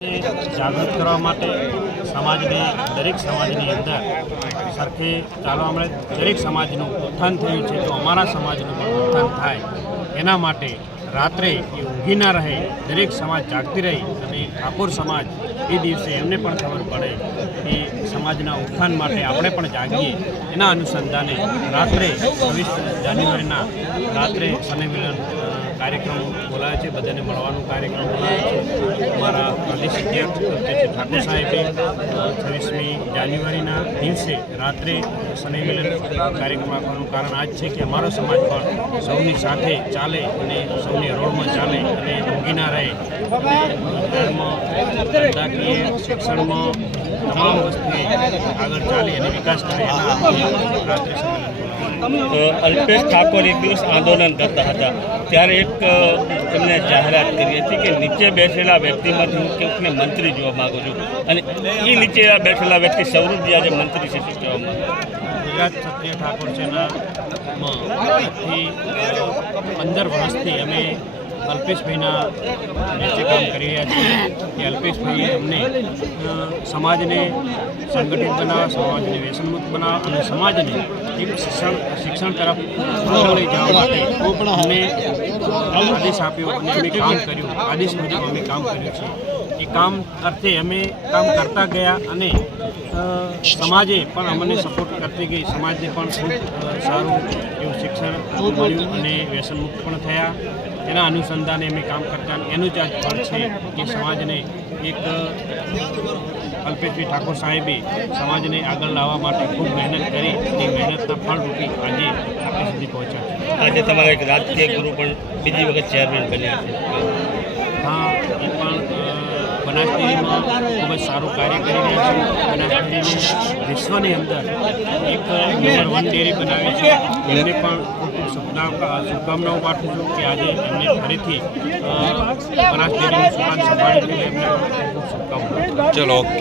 જાગૃત કરવા માટે સમાજની દરેક સમાજની અંદર સરખે ચાલવા મળે દરેક સમાજનું ઉત્થાન થયું છે તો અમારા સમાજનું પણ ઉત્થાન થાય. એના માટે રાત્રે એ ઊંઘી ના રહે દરેક સમાજ જાગતી રહી અને ઠાકોર સમાજ એ દિવસે એમને પણ ખબર પડે કે સમાજના ઉત્થાન માટે આપણે પણ જાગીએ. એના અનુસંધાને રાત્રે છવ્વીસ જાન્યુઆરીના રાત્રે અ, કાર્યક્રમ બોલાવે છે, બધાને મળવાનો કાર્યક્રમ બોલાવે છે. અમારા પ્રદેશ અધ્યક્ષ ઠાકોર સાહેબે છવ્વીસમી જાન્યુઆરીના દિવસે રાત્રે શનિમિલન કાર્યક્રમ રાખવાનું કારણ આ જ છે કે અમારો સમાજ પણ સૌની સાથે ચાલે અને સૌની રોડમાં ચાલે અને ઊંઘી ના રહે. ધર્મ ધંધાકીય શિક્ષણમાં તમામ વસ્તુએ આગળ ચાલે અને વિકાસ કરે એના રાત્રે સંમેલન અલ્પેશ ઠાકોર એક દિવસ આંદોલન કરતા હતા. ત્યારે એક એમને જાહેરાત કરી હતી કે નીચે બેસેલા વ્યક્તિમાંથી હું કોઈકને મંત્રી જોવા માગું છું. અને એ નીચે બેઠેલા વ્યક્તિ સૌરભજી આજે મંત્રી છે શું કહેવા ગુજરાત ઠાકોર છે પંદર વર્ષથી અમે અલ્પેશભાઈના નીચે કામ કરી રહ્યા છીએ કે અલ્પેશભાઈએ અમને સમાજને સંગઠિત બનાવવા સમાજને વ્યસનમુક્ત બનાવવા અને સમાજને એક શિક્ષણ શિક્ષણ તરફ લઈ જવા માટે અમને આદેશ આપ્યો અને અમે કામ કર્યું. આદેશ મુજબ અમે કામ કર્યું છે. એ કામ કરતે અમે કામ કરતા ગયા અને સમાજે પણ અમને સપોર્ટ કરતી ગઈ. સમાજને પણ ખૂબ સારું એવું શિક્ષણ મળ્યું અને વ્યસનમુક્ત પણ થયા. એના અનુસંધાને અમે કામ કરતા એનું જ આજ ફળ છે કે સમાજને એક અ, ઠાકોર સાહેબે સમાજને આગળ લાવવા માટે ખૂબ મહેનત કરી અને મહેનતના ફળરૂપી આજે આપણે સુધી પહોંચ્યા આજે તમારા એક રાજકીય ગુરુ પણ બીજી વખત ચેરમેન બન્યા છે. હા એ પણ બનાસ ખૂબ જ સારું કાર્ય કરી રહ્યા છે. બનાસ ડેરીને વિશ્વની અંદર એક નંબર વન ડેરી બનાવી છે. એમને પણ ખૂબ ખૂબ શુભકામના શુભકામનાઓ પાઠવું છું કે આજે એમને ફરીથી બનાસ ડેરીનું સુકાન સંભાળ્યું એમને શુભકામનાઓ ચલો, ઓકે.